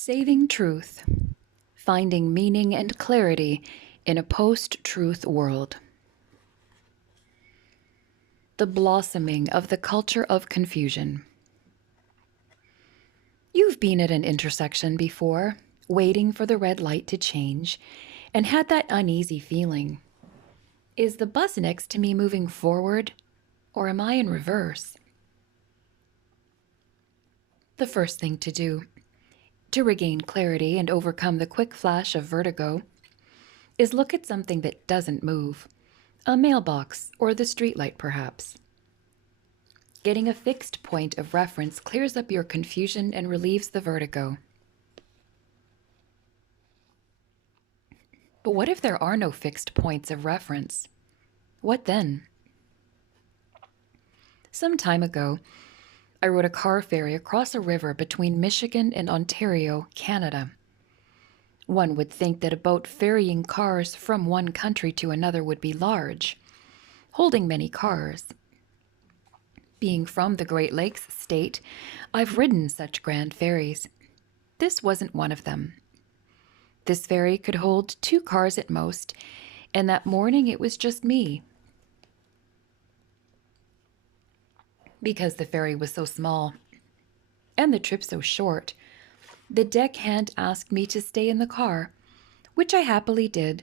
Saving Truth, Finding Meaning and Clarity in a Post-Truth World. The Blossoming of the Culture of Confusion. You've been at an intersection before, waiting for the red light to change, and had that uneasy feeling. Is the bus next to me moving forward, or am I in reverse? The first thing to do, to regain clarity and overcome the quick flash of vertigo, is look at something that doesn't move, a mailbox or the streetlight perhaps. Getting a fixed point of reference clears up your confusion and relieves the vertigo. But what if there are no fixed points of reference? What then? Some time ago, I rode a car ferry across a river between Michigan and Ontario, Canada. One would think that a boat ferrying cars from one country to another would be large, holding many cars. Being from the Great Lakes state, I've ridden such grand ferries. This wasn't one of them. This ferry could hold 2 cars at most, and that morning it was just me. Because the ferry was so small, and the trip so short, the deckhand asked me to stay in the car, which I happily did,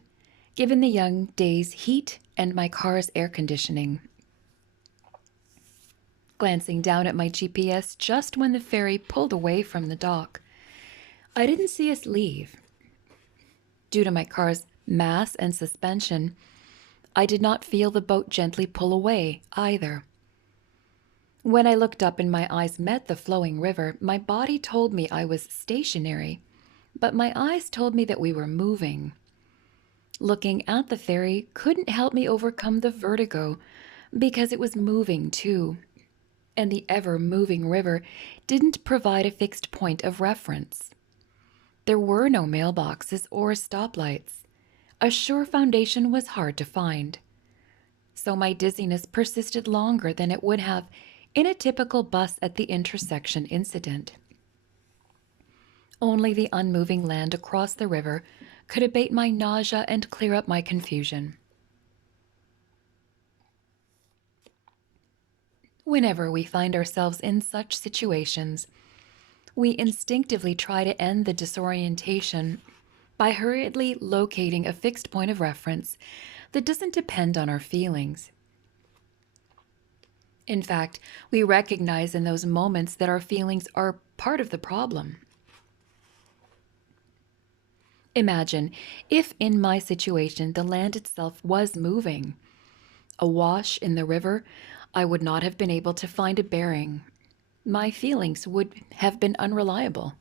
given the young day's heat and my car's air conditioning. Glancing down at my GPS just when the ferry pulled away from the dock, I didn't see us leave. Due to my car's mass and suspension, I did not feel the boat gently pull away either. When I looked up and my eyes met the flowing river, my body told me I was stationary, but my eyes told me that we were moving. Looking at the ferry couldn't help me overcome the vertigo because it was moving too, and the ever-moving river didn't provide a fixed point of reference. There were no mailboxes or stoplights. A sure foundation was hard to find. So my dizziness persisted longer than it would have in a typical bus at the intersection incident. Only the unmoving land across the river could abate my nausea and clear up my confusion. Whenever we find ourselves in such situations, we instinctively try to end the disorientation by hurriedly locating a fixed point of reference that doesn't depend on our feelings. In fact, we recognize in those moments that our feelings are part of the problem. Imagine if in my situation the land itself was moving. Awash in the river, I would not have been able to find a bearing. My feelings would have been unreliable.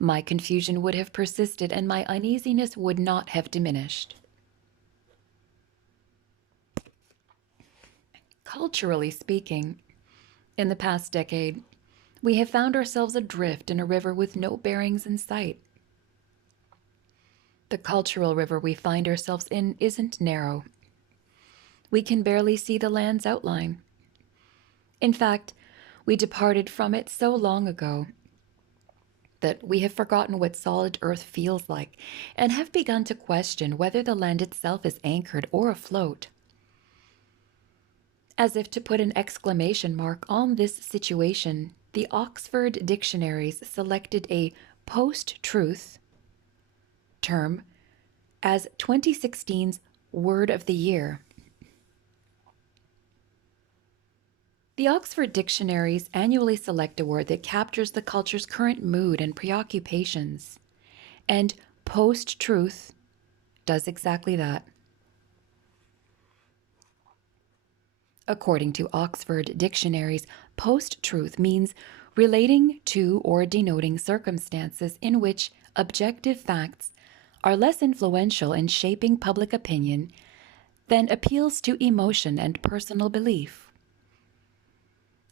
My confusion would have persisted and my uneasiness would not have diminished. Culturally speaking, in the past decade, we have found ourselves adrift in a river with no bearings in sight. The cultural river we find ourselves in isn't narrow. We can barely see the land's outline. In fact, we departed from it so long ago that we have forgotten what solid earth feels like and have begun to question whether the land itself is anchored or afloat. As if to put an exclamation mark on this situation, the Oxford dictionaries selected a post-truth term as 2016's Word of the Year. The Oxford dictionaries annually select a word that captures the culture's current mood and preoccupations, and post-truth does exactly that. According to Oxford dictionaries, post-truth means relating to or denoting circumstances in which objective facts are less influential in shaping public opinion than appeals to emotion and personal belief.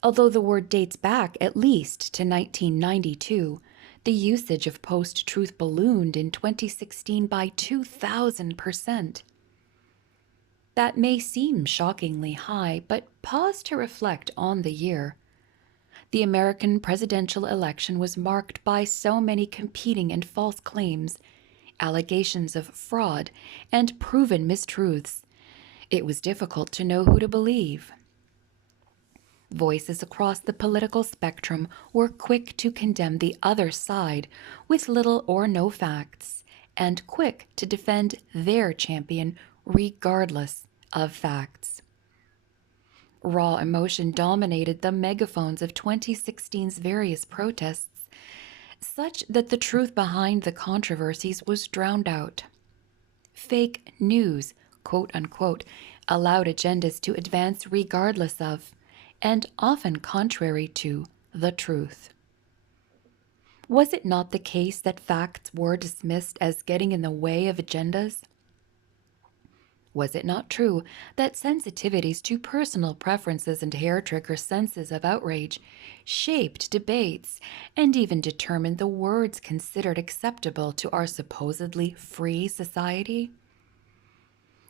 Although the word dates back at least to 1992, the usage of post-truth ballooned in 2016 by 2,000%. That may seem shockingly high, but pause to reflect on the year. The American presidential election was marked by so many competing and false claims, allegations of fraud, and proven mistruths. It was difficult to know who to believe. Voices across the political spectrum were quick to condemn the other side with little or no facts, and quick to defend their champion regardless of facts. Raw emotion dominated the megaphones of 2016's various protests, such that the truth behind the controversies was drowned out. Fake news, quote unquote, allowed agendas to advance regardless of, and often contrary to, the truth. Was it not the case that facts were dismissed as getting in the way of agendas? Was it not true that sensitivities to personal preferences and hair-trigger senses of outrage shaped debates and even determined the words considered acceptable to our supposedly free society?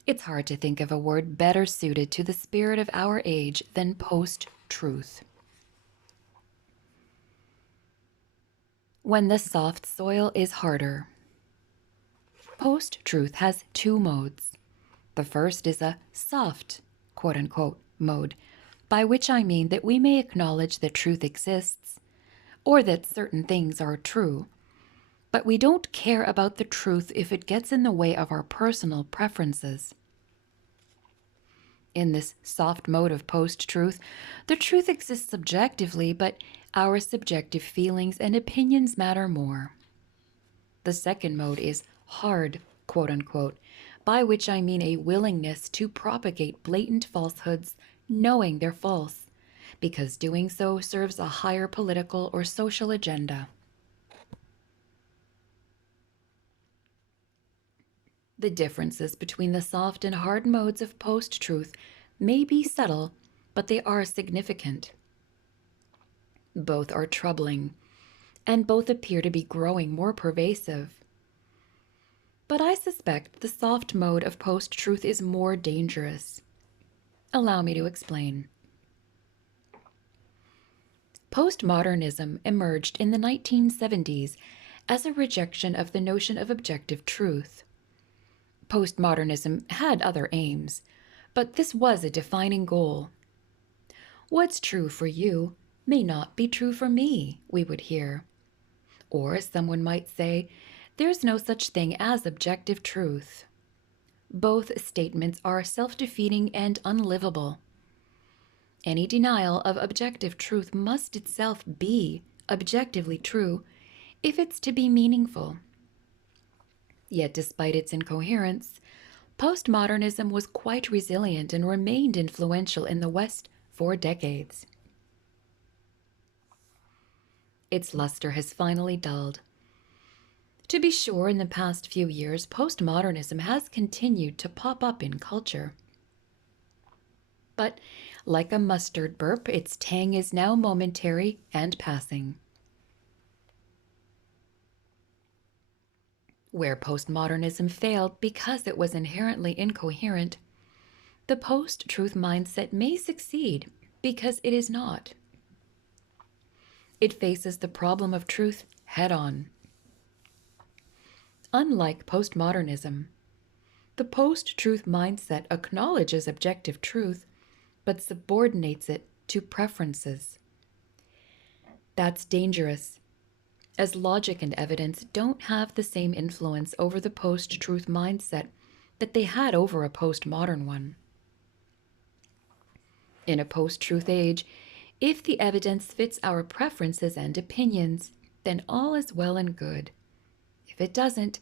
It's hard to think of a word better suited to the spirit of our age than post-truth. When the soft soil is harder. Post-truth has two modes. The first is a soft, quote-unquote, mode, by which I mean that we may acknowledge that truth exists, or that certain things are true, but we don't care about the truth if it gets in the way of our personal preferences. In this soft mode of post-truth, the truth exists objectively, but our subjective feelings and opinions matter more. The second mode is hard, quote-unquote, by which I mean a willingness to propagate blatant falsehoods knowing they're false, because doing so serves a higher political or social agenda. The differences between the soft and hard modes of post-truth may be subtle, but they are significant. Both are troubling, and both appear to be growing more pervasive. But I suspect the soft mode of post-truth is more dangerous. Allow me to explain. Postmodernism emerged in the 1970s as a rejection of the notion of objective truth. Postmodernism had other aims, but this was a defining goal. What's true for you may not be true for me, we would hear. Or someone might say, there's no such thing as objective truth. Both statements are self-defeating and unlivable. Any denial of objective truth must itself be objectively true if it's to be meaningful. Yet despite its incoherence, postmodernism was quite resilient and remained influential in the West for decades. Its luster has finally dulled. To be sure, in the past few years, postmodernism has continued to pop up in culture. But like a mustard burp, its tang is now momentary and passing. Where postmodernism failed because it was inherently incoherent, the post-truth mindset may succeed because it is not. It faces the problem of truth head-on. Unlike postmodernism, the post-truth mindset acknowledges objective truth, but subordinates it to preferences. That's dangerous, as logic and evidence don't have the same influence over the post-truth mindset that they had over a postmodern one. In a post-truth age, if the evidence fits our preferences and opinions, then all is well and good. If it doesn't,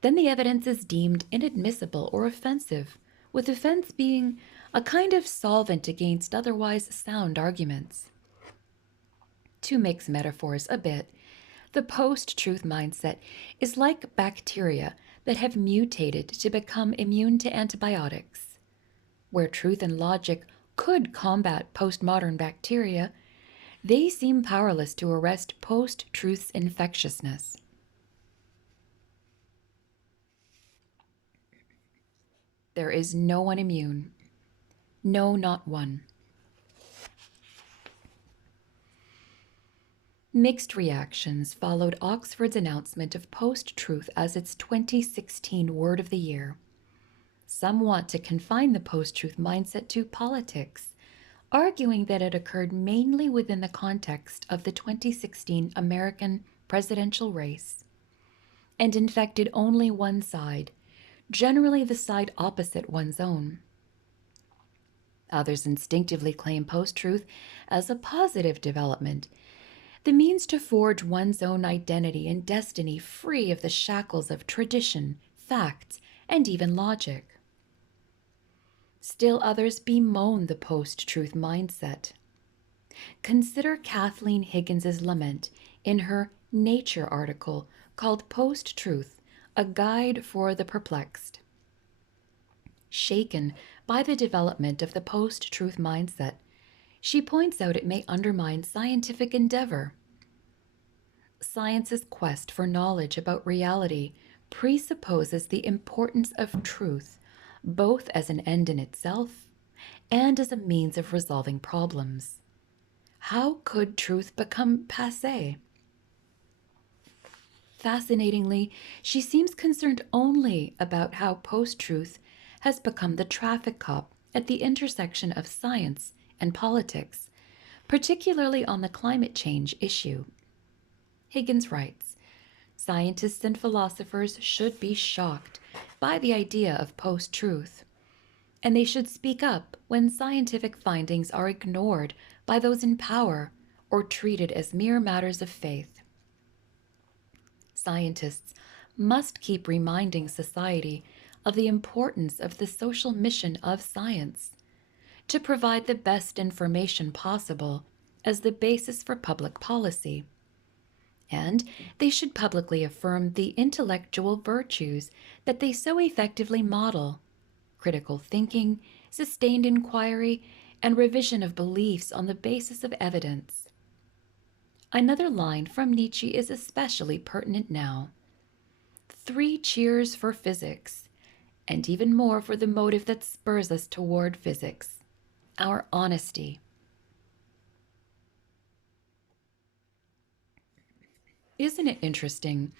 then the evidence is deemed inadmissible or offensive, with offense being a kind of solvent against otherwise sound arguments. To mix metaphors a bit, the post-truth mindset is like bacteria that have mutated to become immune to antibiotics. Where truth and logic could combat postmodern bacteria, they seem powerless to arrest post-truth's infectiousness. There is no one immune. No, not one. Mixed reactions followed Oxford's announcement of post-truth as its 2016 Word of the Year. Some want to confine the post-truth mindset to politics, arguing that it occurred mainly within the context of the 2016 American presidential race and infected only one side, generally the side opposite one's own. Others instinctively claim post-truth as a positive development, the means to forge one's own identity and destiny free of the shackles of tradition, facts, and even logic. Still others bemoan the post-truth mindset. Consider Kathleen Higgins's lament in her Nature article called Post-Truth, a Guide for the Perplexed. Shaken by the development of the post-truth mindset, she points out it may undermine scientific endeavor. Science's quest for knowledge about reality presupposes the importance of truth, both as an end in itself and as a means of resolving problems. How could truth become passé? Fascinatingly, she seems concerned only about how post-truth has become the traffic cop at the intersection of science and politics, particularly on the climate change issue. Higgins writes, scientists and philosophers should be shocked by the idea of post-truth, and they should speak up when scientific findings are ignored by those in power or treated as mere matters of faith. Scientists must keep reminding society of the importance of the social mission of science, to provide the best information possible as the basis for public policy. And they should publicly affirm the intellectual virtues that they so effectively model: critical thinking, sustained inquiry, and revision of beliefs on the basis of evidence. Another line from Nietzsche is especially pertinent now. 3 cheers for physics, and even more for the motive that spurs us toward physics: our honesty. Isn't it interesting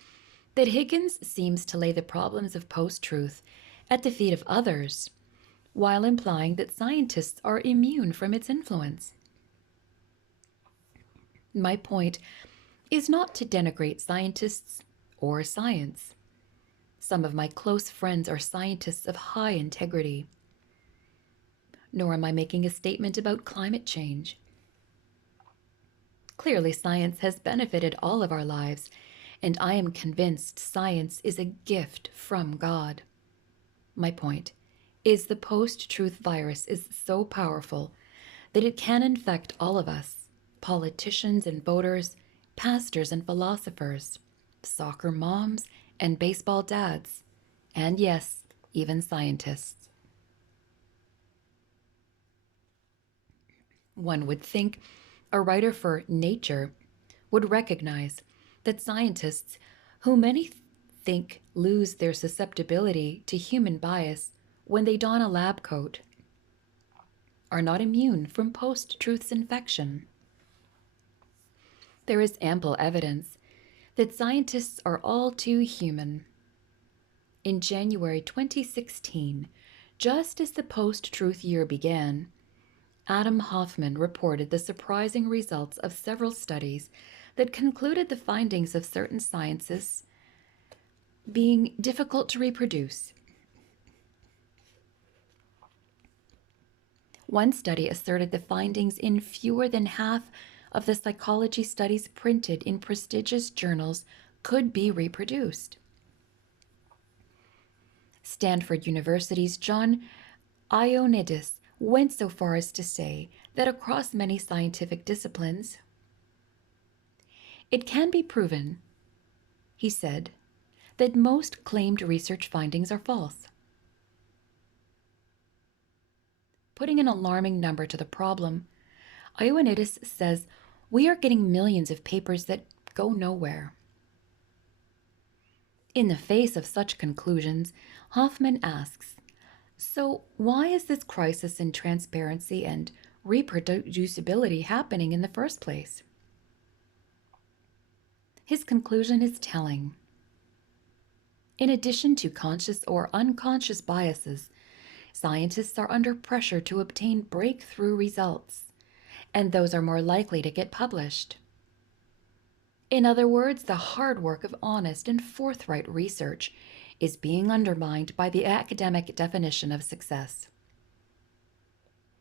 that Higgins seems to lay the problems of post-truth at the feet of others, while implying that scientists are immune from its influence? My point is not to denigrate scientists or science. Some of my close friends are scientists of high integrity. Nor am I making a statement about climate change. Clearly, science has benefited all of our lives, and I am convinced science is a gift from God. My point is the post-truth virus is so powerful that it can infect all of us: politicians and voters, pastors and philosophers, soccer moms and baseball dads, and yes, even scientists. One would think a writer for Nature would recognize that scientists, who many think lose their susceptibility to human bias when they don a lab coat, are not immune from post-truth's infection. There is ample evidence that scientists are all too human. In January 2016, just as the post-truth year began, Adam Hoffman reported the surprising results of several studies that concluded the findings of certain sciences being difficult to reproduce. One study asserted the findings in fewer than half of the psychology studies printed in prestigious journals could be reproduced. Stanford University's John Ioannidis went so far as to say that across many scientific disciplines, it can be proven, he said, that most claimed research findings are false. Putting an alarming number to the problem, Ioannidis says we are getting millions of papers that go nowhere. In the face of such conclusions, Hoffman asks, so why is this crisis in transparency and reproducibility happening in the first place? His conclusion is telling. In addition to conscious or unconscious biases, scientists are under pressure to obtain breakthrough results, and those are more likely to get published. In other words, the hard work of honest and forthright research is being undermined by the academic definition of success.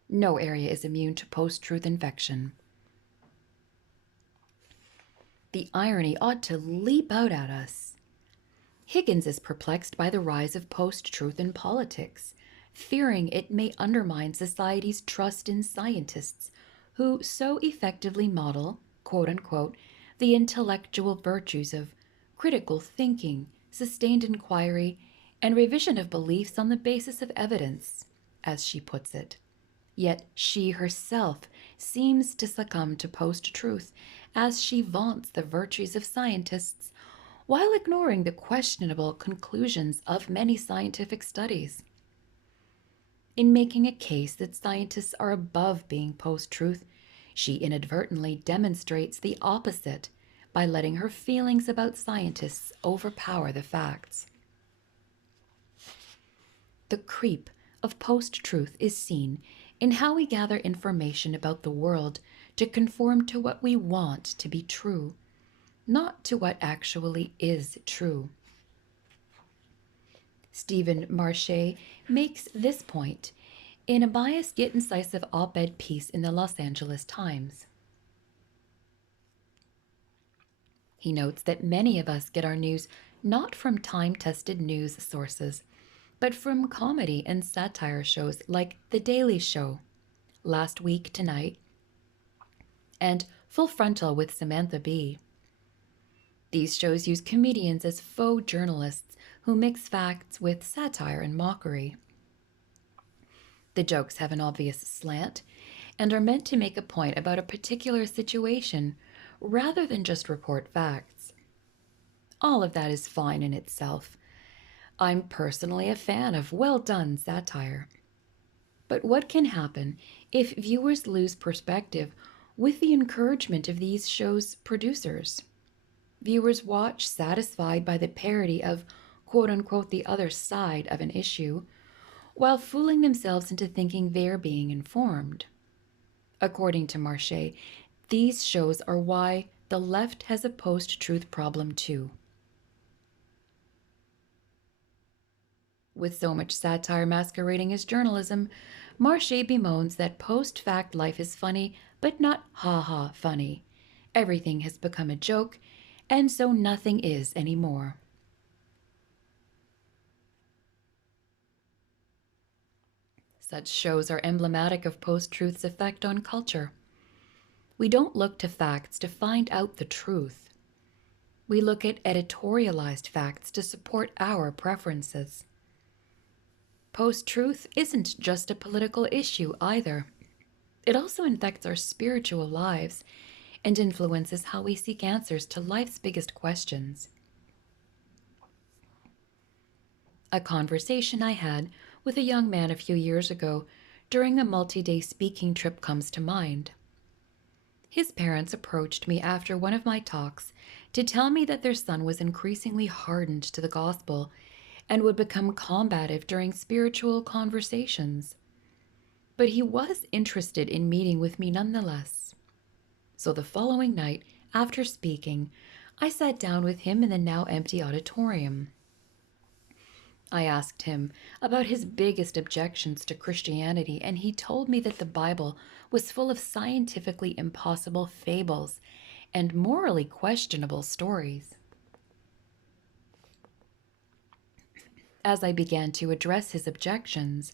No area is immune to post-truth infection. The irony ought to leap out at us. Higgins is perplexed by the rise of post-truth in politics, fearing it may undermine society's trust in scientists who so effectively model, quote unquote, the intellectual virtues of critical thinking, sustained inquiry, and revision of beliefs on the basis of evidence, as she puts it. Yet she herself seems to succumb to post-truth as she vaunts the virtues of scientists while ignoring the questionable conclusions of many scientific studies. In making a case that scientists are above being post-truth, she inadvertently demonstrates the opposite by letting her feelings about scientists overpower the facts. The creep of post-truth is seen in how we gather information about the world to conform to what we want to be true, not to what actually is true. Stephen Marche makes this point in a biased yet incisive op-ed piece in the Los Angeles Times. He notes that many of us get our news not from time-tested news sources, but from comedy and satire shows like The Daily Show, Last Week Tonight, and Full Frontal with Samantha Bee. These shows use comedians as faux journalists who mix facts with satire and mockery. The jokes have an obvious slant and are meant to make a point about a particular situation rather than just report facts. All of that is fine in itself. I'm personally a fan of well-done satire. But what can happen if viewers lose perspective with the encouragement of these shows' producers? Viewers watch satisfied by the parody of quote-unquote the other side of an issue, while fooling themselves into thinking they're being informed. According to Marche, these shows are why the left has a post-truth problem too. With so much satire masquerading as journalism, Marche bemoans that post-fact life is funny, but not ha-ha funny. Everything has become a joke, and so nothing is anymore. Such shows are emblematic of post-truth's effect on culture. We don't look to facts to find out the truth. We look at editorialized facts to support our preferences. Post-truth isn't just a political issue either. It also infects our spiritual lives and influences how we seek answers to life's biggest questions. A conversation I had with a young man a few years ago during a multi-day speaking trip comes to mind. His parents approached me after one of my talks to tell me that their son was increasingly hardened to the gospel and would become combative during spiritual conversations. But he was interested in meeting with me nonetheless. So the following night, after speaking, I sat down with him in the now empty auditorium. I asked him about his biggest objections to Christianity, and he told me that the Bible was full of scientifically impossible fables and morally questionable stories. As I began to address his objections,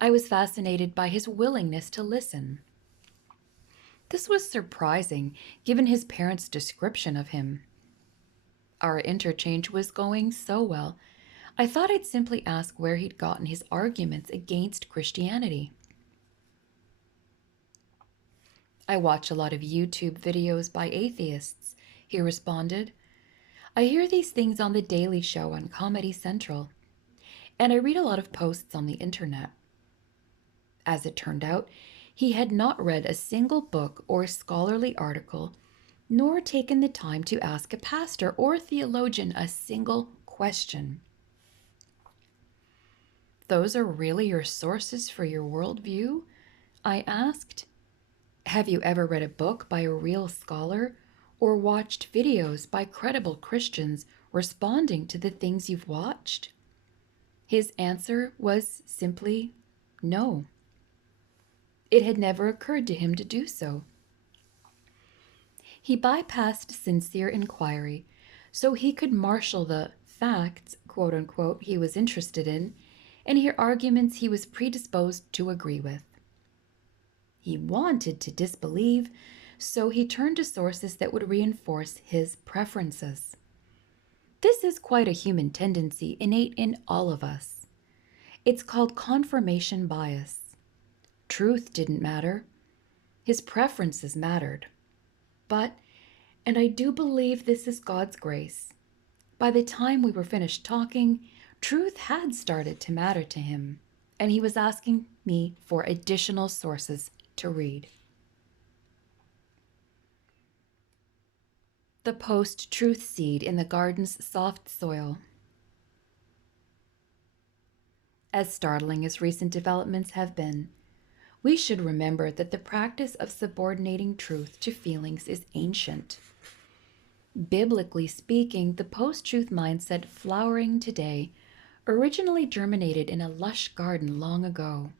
I was fascinated by his willingness to listen. This was surprising, given his parents' description of him. Our interchange was going so well, I thought I'd simply ask where he'd gotten his arguments against Christianity. I watch a lot of YouTube videos by atheists, he responded. I hear these things on The Daily Show on Comedy Central, and I read a lot of posts on the internet. As it turned out, he had not read a single book or scholarly article nor taken the time to ask a pastor or theologian a single question. Those are really your sources for your worldview? I asked. Have you ever read a book by a real scholar or watched videos by credible Christians responding to the things you've watched? His answer was simply no. It had never occurred to him to do so. He bypassed sincere inquiry so he could marshal the facts, quote unquote, he was interested in and hear arguments he was predisposed to agree with. He wanted to disbelieve, so he turned to sources that would reinforce his preferences. This is quite a human tendency innate in all of us. It's called confirmation bias. Truth didn't matter. His preferences mattered. But, and I do believe this is God's grace, by the time we were finished talking, truth had started to matter to him, and he was asking me for additional sources to read. The post-truth seed in the garden's soft soil. As startling as recent developments have been, we should remember that the practice of subordinating truth to feelings is ancient. Biblically speaking, the post-truth mindset flowering today originally germinated in a lush garden long ago.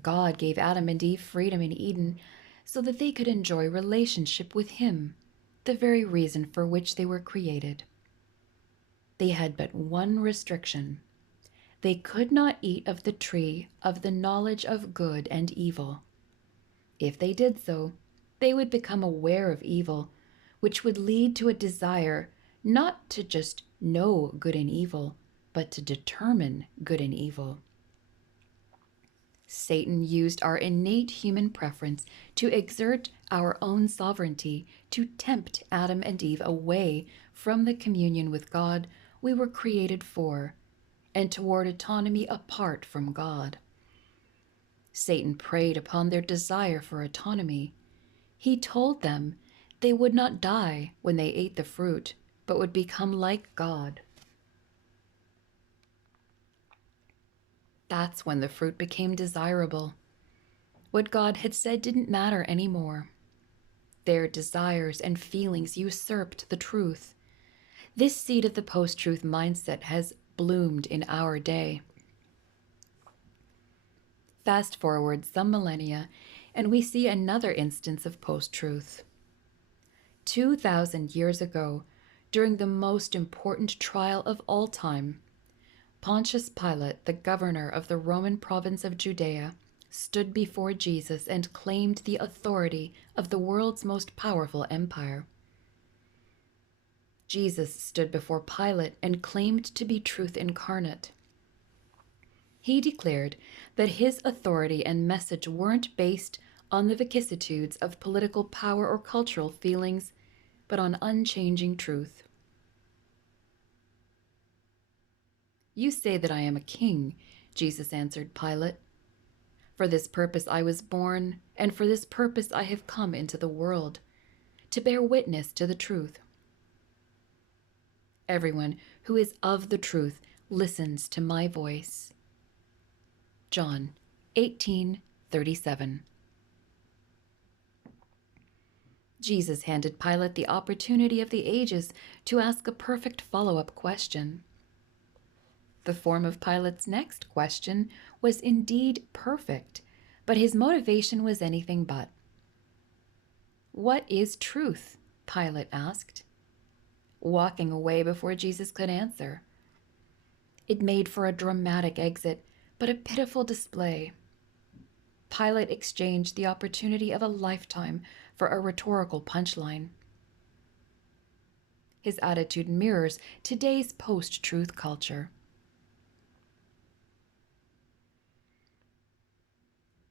God gave Adam and Eve freedom in Eden so that they could enjoy relationship with Him, the very reason for which they were created. They had but one restriction. They could not eat of the tree of the knowledge of good and evil. If they did so, they would become aware of evil, which would lead to a desire not to just know good and evil, but to determine good and evil. Satan used our innate human preference to exert our own sovereignty to tempt Adam and Eve away from the communion with God we were created for, and toward autonomy apart from God. Satan preyed upon their desire for autonomy. He told them they would not die when they ate the fruit, but would become like God. That's when the fruit became desirable. What God had said didn't matter anymore. Their desires and feelings usurped the truth. This seed of the post-truth mindset has bloomed in our day. Fast forward some millennia, and we see another instance of post-truth. 2,000 years ago, during the most important trial of all time, Pontius Pilate, the governor of the Roman province of Judea, stood before Jesus and claimed the authority of the world's most powerful empire. Jesus stood before Pilate and claimed to be truth incarnate. He declared that his authority and message weren't based on the vicissitudes of political power or cultural feelings, but on unchanging truth. You say that I am a king, Jesus answered Pilate. For this purpose I was born, and for this purpose I have come into the world, to bear witness to the truth. Everyone who is of the truth listens to my voice. John 18:37. Jesus handed Pilate the opportunity of the ages to ask a perfect follow-up question. The form of Pilate's next question was indeed perfect, but his motivation was anything but. What is truth? Pilate asked, walking away before Jesus could answer. It made for a dramatic exit, but a pitiful display. Pilate exchanged the opportunity of a lifetime for a rhetorical punchline. His attitude mirrors today's post-truth culture.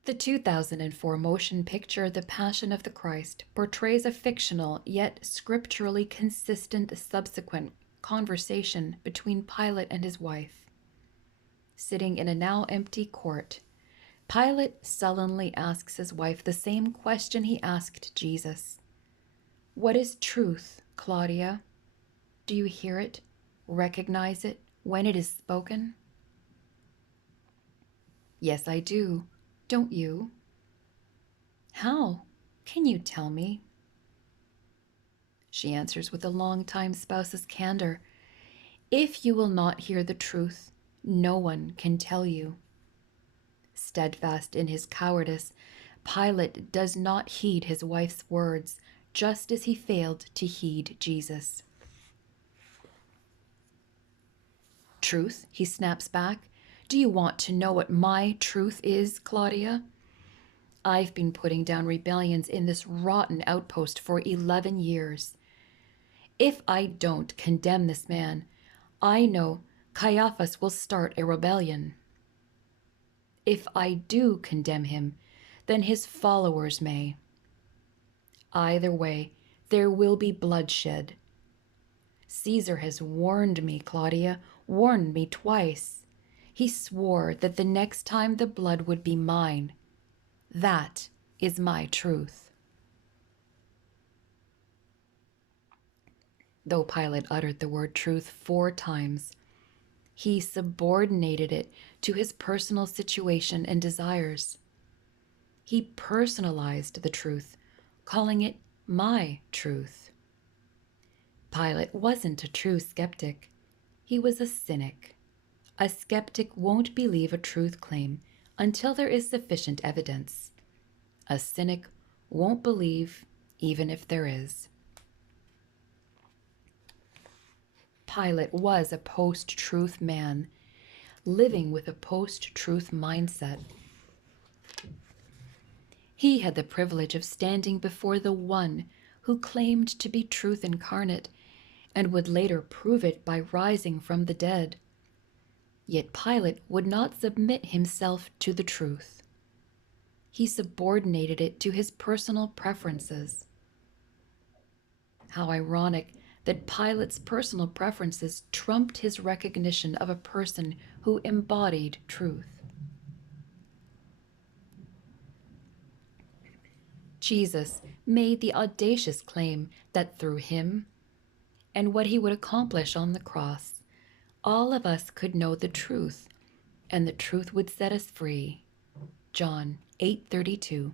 The 2004 motion picture The Passion of the Christ portrays a fictional yet scripturally consistent subsequent conversation between Pilate and his wife. Sitting in a now empty court, Pilate sullenly asks his wife the same question he asked Jesus. What is truth, Claudia? Do you hear it, recognize it when it is spoken? Yes, I do. Don't you? How? Can you tell me? She answers with a long-time spouse's candor. If you will not hear the truth, no one can tell you. Steadfast in his cowardice, Pilate does not heed his wife's words, just as he failed to heed Jesus. Truth, he snaps back. Do you want to know what my truth is, Claudia? I've been putting down rebellions in this rotten outpost for 11 years. If I don't condemn this man, I know Caiaphas will start a rebellion. If I do condemn him, then his followers may. Either way, there will be bloodshed. Caesar has warned me, Claudia, warned me twice. He swore that the next time the blood would be mine. That is my truth. Though Pilate uttered the word truth 4 times, he subordinated it to his personal situation and desires. He personalized the truth, calling it my truth. Pilate wasn't a true skeptic. He was a cynic. A skeptic won't believe a truth claim until there is sufficient evidence. A cynic won't believe even if there is. Pilate was a post-truth man, living with a post-truth mindset. He had the privilege of standing before the one who claimed to be truth incarnate and would later prove it by rising from the dead. Yet Pilate would not submit himself to the truth. He subordinated it to his personal preferences. How ironic that Pilate's personal preferences trumped his recognition of a person who embodied truth. Jesus made the audacious claim that through him and what he would accomplish on the cross, all of us could know the truth, and the truth would set us free. John 8:32.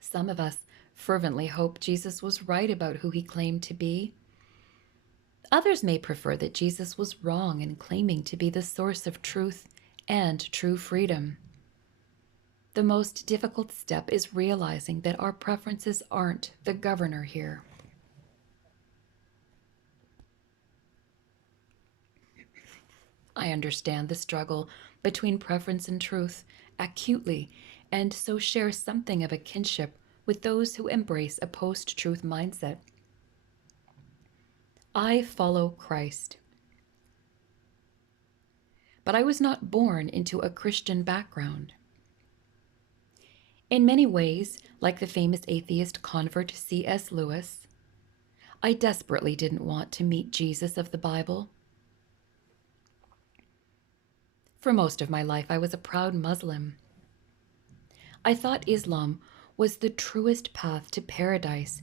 Some of us fervently hope Jesus was right about who he claimed to be. Others may prefer that Jesus was wrong in claiming to be the source of truth and true freedom. The most difficult step is realizing that our preferences aren't the governor here. I understand the struggle between preference and truth acutely, and so share something of a kinship with those who embrace a post-truth mindset. I follow Christ. But I was not born into a Christian background. In many ways, like the famous atheist convert C.S. Lewis, I desperately didn't want to meet Jesus of the Bible. For most of my life, I was a proud Muslim. I thought Islam was the truest path to paradise,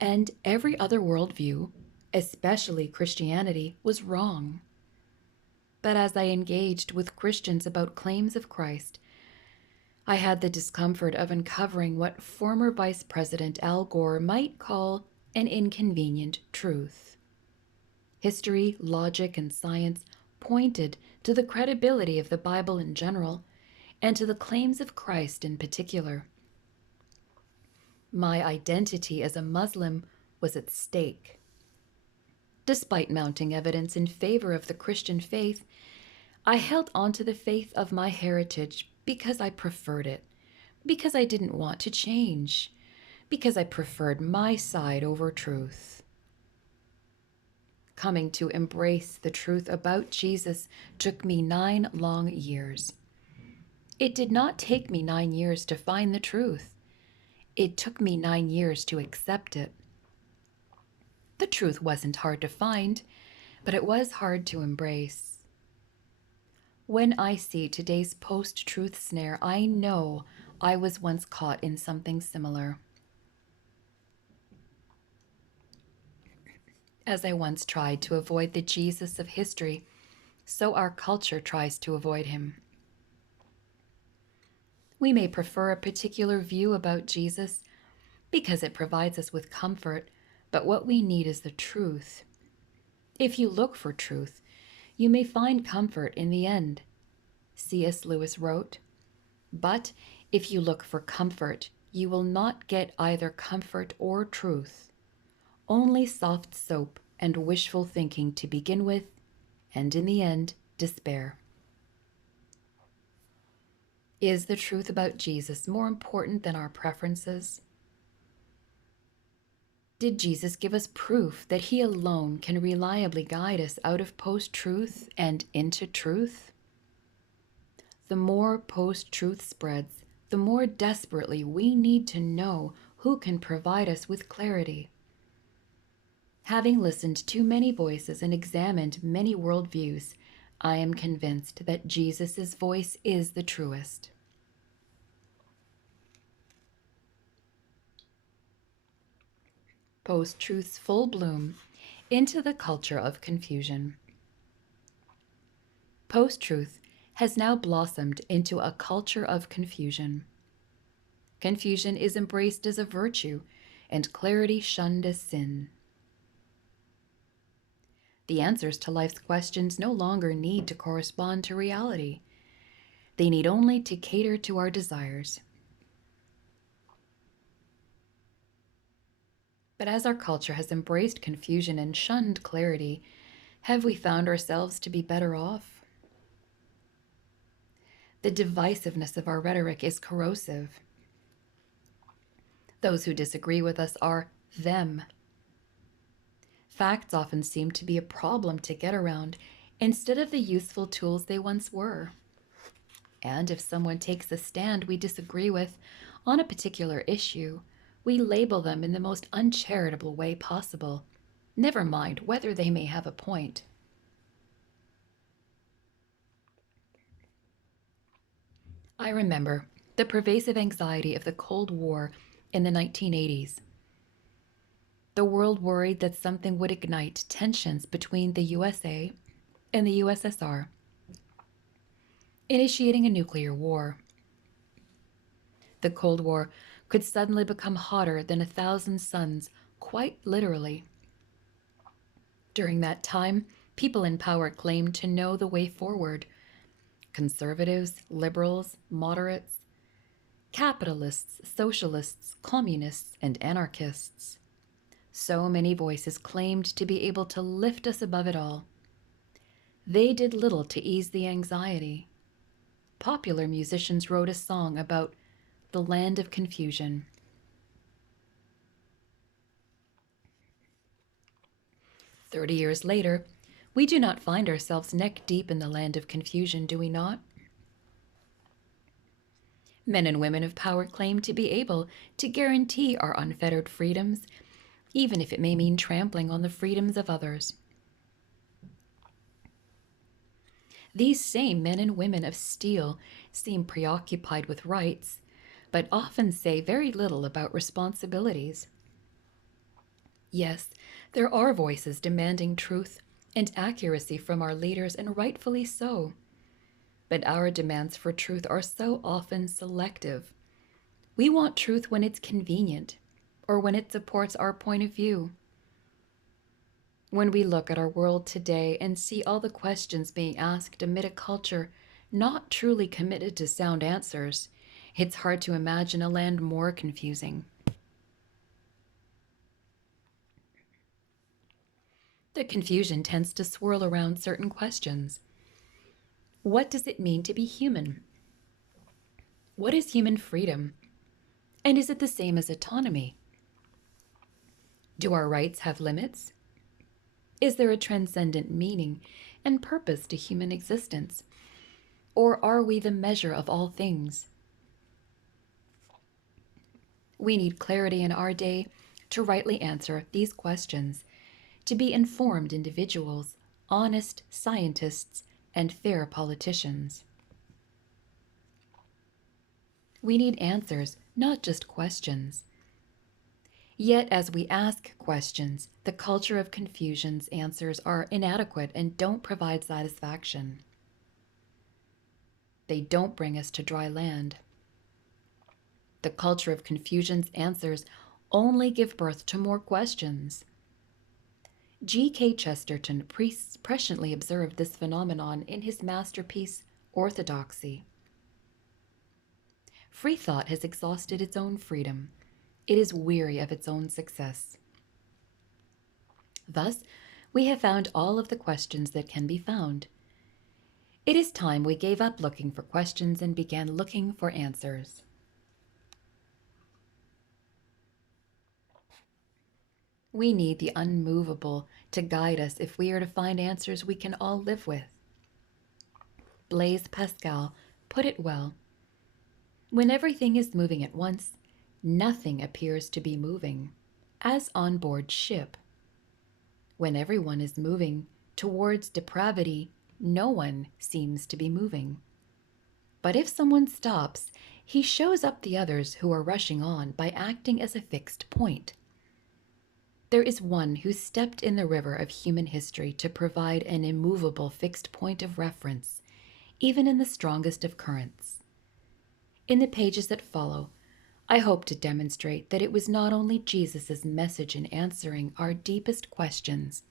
and every other worldview, especially Christianity, was wrong. But as I engaged with Christians about claims of Christ, I had the discomfort of uncovering what former Vice President Al Gore might call an inconvenient truth. History, logic, and science pointed to the credibility of the Bible in general, and to the claims of Christ in particular. My identity as a Muslim was at stake. Despite mounting evidence in favor of the Christian faith, I held on to the faith of my heritage because I preferred it, because I didn't want to change, because I preferred my side over truth. Coming to embrace the truth about Jesus took me 9 long years. It did not take me 9 years to find the truth. It took me 9 years to accept it. The truth wasn't hard to find, but it was hard to embrace. When I see today's post-truth snare, I know I was once caught in something similar. As I once tried to avoid the Jesus of history, so our culture tries to avoid him. We may prefer a particular view about Jesus because it provides us with comfort, but what we need is the truth. If you look for truth, you may find comfort in the end. C.S. Lewis wrote, "But if you look for comfort, you will not get either comfort or truth. Only soft soap and wishful thinking to begin with, and in the end, despair." Is the truth about Jesus more important than our preferences? Did Jesus give us proof that he alone can reliably guide us out of post-truth and into truth? The more post-truth spreads, the more desperately we need to know who can provide us with clarity. Having listened to many voices and examined many worldviews, I am convinced that Jesus' voice is the truest. Post-truth's full bloom into the culture of confusion. Post-truth has now blossomed into a culture of confusion. Confusion is embraced as a virtue, and clarity shunned as sin. The answers to life's questions no longer need to correspond to reality. They need only to cater to our desires. But as our culture has embraced confusion and shunned clarity, have we found ourselves to be better off? The divisiveness of our rhetoric is corrosive. Those who disagree with us are them. Facts often seem to be a problem to get around instead of the useful tools they once were. And if someone takes a stand we disagree with on a particular issue, we label them in the most uncharitable way possible, never mind whether they may have a point. I remember the pervasive anxiety of the Cold War in the 1980s. The world worried that something would ignite tensions between the USA and the USSR, initiating a nuclear war. The Cold War could suddenly become hotter than 1,000 suns, quite literally. During that time, people in power claimed to know the way forward. Conservatives, liberals, moderates, capitalists, socialists, communists, and anarchists. So many voices claimed to be able to lift us above it all. They did little to ease the anxiety. Popular musicians wrote a song about the land of confusion. "30 years later, we do not find ourselves neck deep in the land of confusion, do we not? Men and women of power claim to be able to guarantee our unfettered freedoms, even if it may mean trampling on the freedoms of others. These same men and women of steel seem preoccupied with rights, but often say very little about responsibilities. Yes, there are voices demanding truth and accuracy from our leaders, and rightfully so. But our demands for truth are so often selective. We want truth when it's convenient, or when it supports our point of view. When we look at our world today and see all the questions being asked amid a culture not truly committed to sound answers, it's hard to imagine a land more confusing. The confusion tends to swirl around certain questions. What does it mean to be human? What is human freedom? And is it the same as autonomy? Do our rights have limits? Is there a transcendent meaning and purpose to human existence? Or are we the measure of all things? We need clarity in our day to rightly answer these questions, to be informed individuals, honest scientists, and fair politicians. We need answers, not just questions. Yet, as we ask questions, the culture of confusion's answers are inadequate and don't provide satisfaction. They don't bring us to dry land. The culture of confusion's answers only give birth to more questions. G.K. Chesterton presciently observed this phenomenon in his masterpiece, Orthodoxy. Free thought has exhausted its own freedom. It is weary of its own success. Thus, we have found all of the questions that can be found. It is time we gave up looking for questions and began looking for answers. We need the unmovable to guide us if we are to find answers we can all live with. Blaise Pascal put it well. When everything is moving at once, nothing appears to be moving, as on board ship. When everyone is moving towards depravity, no one seems to be moving. But if someone stops, he shows up the others who are rushing on by acting as a fixed point. There is one who stepped in the river of human history to provide an immovable fixed point of reference, even in the strongest of currents. In the pages that follow, I hope to demonstrate that it was not only Jesus' message in answering our deepest questions,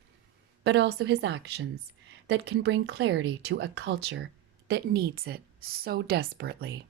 but also his actions that can bring clarity to a culture that needs it so desperately.